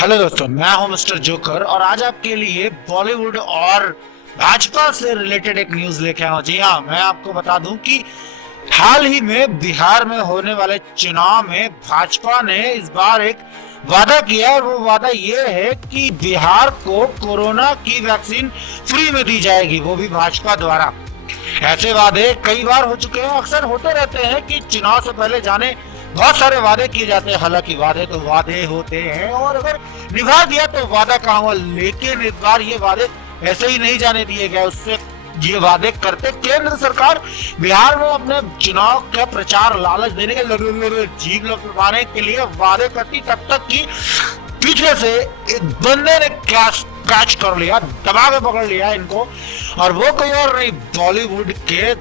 Hello दोस्तों, मैं हूं मिस्टर जोकर और आज आपके लिए बॉलीवुड और भाजपा से रिलेटेड एक न्यूज लेके आया हूं। जी हाँ, मैं आपको बता दूं कि हाल ही में बिहार में होने वाले चुनाव में भाजपा ने इस बार एक वादा किया है और वो वादा ये है कि बिहार को कोरोना की वैक्सीन फ्री में दी जाएगी, वो भी भाजपा द्वारा। ऐसे वादे कई बार हो चुके हैं, अक्सर होते रहते हैं कि चुनाव से पहले जाने बहुत सारे वादे किए जाते हैं। हालांकि वादे तो वादे होते हैं और अगर निभा दिया तो वादा कहाँ हुआ, लेकिन इस बार ये वादे ऐसे ही नहीं जाने दिए गए। उससे ये वादे करते केंद्र सरकार बिहार में अपने चुनाव का प्रचार लालच देने के जीभ लपटाने के लिए वादे करती, तब तक कि पीछे से एक बंदे ने कैच कर लिया, दबा के पकड़ लिया इनको, और वो कोई और नहीं, बॉलीवुड के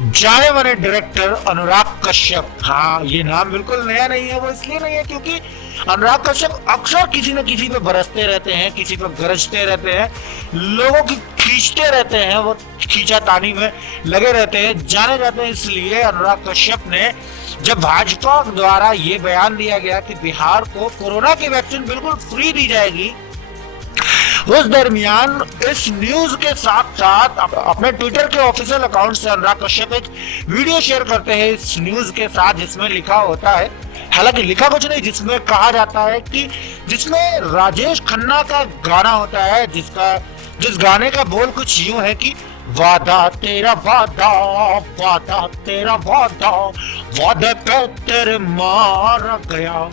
जाने माने डायरेक्टर अनुराग कश्यप। हाँ, ये नाम बिल्कुल नया नहीं है, वो इसलिए नहीं है क्योंकि अनुराग कश्यप अक्सर किसी न किसी पे बरसते रहते हैं, किसी पे गरजते रहते हैं, लोगों की खींचते रहते हैं, वो खींचातानी में लगे रहते हैं, जाने जाते हैं। इसलिए अनुराग कश्यप ने जब भाजपा द्वारा ये बयान दिया गया कि बिहार को कोरोना की वैक्सीन बिल्कुल फ्री दी जाएगी, उस दरमियान इस न्यूज के साथ साथ अपने ट्विटर के ऑफिशियल अकाउंट से अनुराग कश्यप एक वीडियो शेयर करते हैं इस न्यूज के साथ, जिसमें लिखा होता है, हालांकि लिखा कुछ नहीं, जिसमें कहा जाता है कि जिसमें राजेश खन्ना का गाना होता है, जिस गाने का बोल कुछ यूं है कि वादा तेरा वादा, वादा तेरा वादा, वादे पे तेरे मारा गया,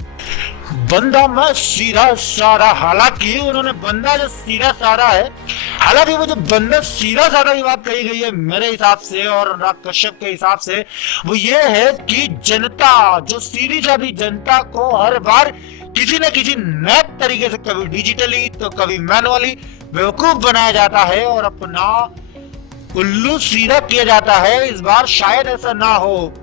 बंदा मैं सीधा सारा। हालांकि उन्होंने बंदा जो सीधा सारा है, हालांकि वो जो बंदा सीधा सारा की बात कही गई है मेरे हिसाब से और अनुराग कश्यप के हिसाब से, वो ये है कि जनता, जो सीधी सादी जनता को हर बार किसी न किसी नए तरीके से, कभी डिजिटली तो कभी मैनुअली बेवकूफ बनाया जाता है और अपना उल्लू सीधा किया जाता है। इस बार शायद ऐसा ना हो,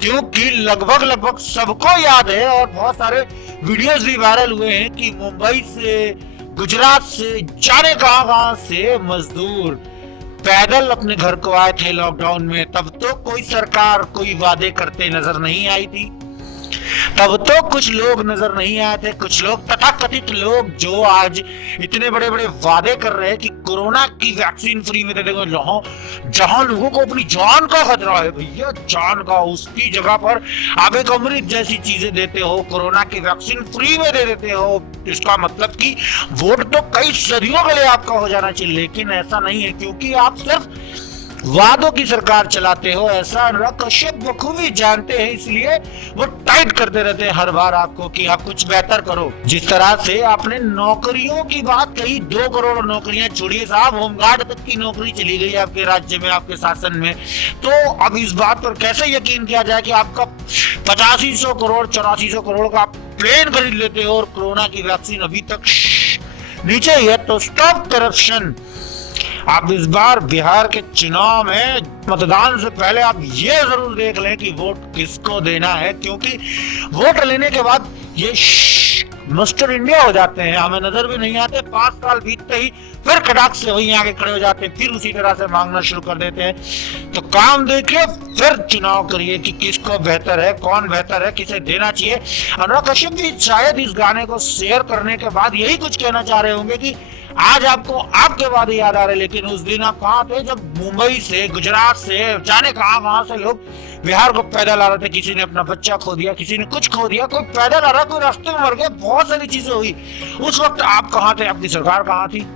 क्योंकि लगभग सबको याद है और बहुत सारे वीडियोस भी वायरल हुए हैं कि मुंबई से, गुजरात से, जाने कहां से मजदूर पैदल अपने घर को आए थे लॉकडाउन में। तब तो कोई सरकार कोई वादे करते नजर नहीं आई थी, तब तो कुछ लोग नजर नहीं आए थे, कुछ लोग तथाकथित लोग जो आज इतने बड़े बड़े वादे कर रहे हैं कि कोरोना की वैक्सीन फ्री में दे देंगे। जहां लोगों को अपनी जान का खतरा है, भैया जान का, उसकी जगह पर आप एक अमृत जैसी चीजें देते हो, कोरोना की वैक्सीन फ्री में दे देते हो। इसका मतलब कि वोट तो कई सदियों के लिए आपका हो जाना चाहिए, लेकिन ऐसा नहीं है क्योंकि आप सिर्फ वादों की सरकार चलाते हो। ऐसा अनुराग कश्यप बखूबी जानते हैं, इसलिए वो टाइट करते रहते हैं हर बार आपको कि आप कुछ बेहतर करो। जिस तरह से आपने नौकरियों की बात कही, 2 करोड़ नौकरियां छोड़िए साहब, होमगार्ड तक की नौकरी चली गई आपके राज्य में, आपके शासन में। तो अब इस बात पर कैसे यकीन किया जाए कि आपका 8500 करोड़ 8400 करोड़ का प्लेन खरीद लेते हो और कोरोना की वैक्सीन अभी तक नीचे ही है। तो स्टॉप करप्शन। आप इस बार बिहार के चुनाव में मतदान से पहले आप ये जरूर देख लें कि वोट किसको देना है, क्योंकि वोट लेने के बाद ये मिस्टर इंडिया हो जाते हैं, हमें नजर भी नहीं आते। 5 साल बीतते ही फिर कड़ाक से वहीं आगे खड़े हो जाते हैं, फिर उसी तरह से मांगना शुरू कर देते हैं। तो काम देखिए, फिर चुनाव करिए कि किसको बेहतर है, कौन बेहतर है, किसे देना चाहिए। अनुराग कश्यप भी शायद इस गाने को शेयर करने के बाद यही कुछ कहना चाह रहे होंगे कि आज आपको आपके वादे याद आ रहे, लेकिन उस दिन आप कहाँ थे जब मुंबई से, गुजरात से, जाने कहां से लोग बिहार को पैदल आ रहे थे। किसी ने अपना बच्चा खो दिया, किसी ने कुछ खो दिया, कोई पैदल आ रहा, कोई रास्ते में मर गया, बहुत सारी चीजें हुई। उस वक्त आप कहाँ थे, आपकी सरकार कहाँ थी?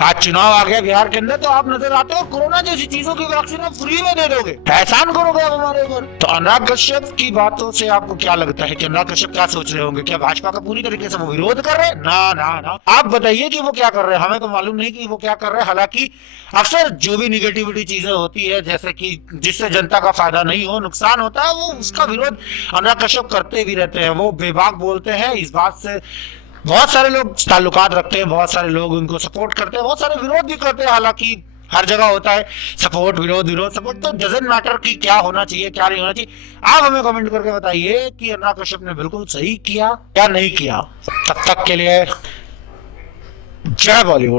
आज चुनाव आ गया बिहार के अंदर तो आप नजर आते हो, कोरोना जैसी चीजों की वैक्सीन आप फ्री में दे दोगे, एहसान करोगे आप हमारे ऊपर। तो अनुराग कश्यप की बातों से आपको क्या लगता है कि अनुराग कश्यप क्या सोच रहे होंगे? क्या भाजपा का पूरी तरीके से वो विरोध कर रहे हैं? ना ना ना, आप बताइए कि वो क्या कर रहे हैं, हमें तो मालूम नहीं कि वो क्या कर रहे हैं। हालांकि अक्सर जो भी निगेटिविटी चीजें होती है, जैसे कि जिससे जनता का फायदा नहीं हो, नुकसान होता है, वो उसका विरोध अनुराग कश्यप करते भी रहते हैं। वो बेबाक बोलते हैं, इस बात से बहुत सारे लोग ताल्लुकात रखते हैं, बहुत सारे लोग उनको सपोर्ट करते हैं, बहुत सारे विरोध भी करते हैं। हालांकि हर जगह होता है सपोर्ट विरोध, विरोध सपोर्ट, तो डजंट मैटर कि क्या होना चाहिए क्या नहीं होना चाहिए। आप हमें कमेंट करके बताइए कि अनुराग कश्यप ने बिल्कुल सही किया या नहीं किया। तब तक के लिए जय बॉलीवुड।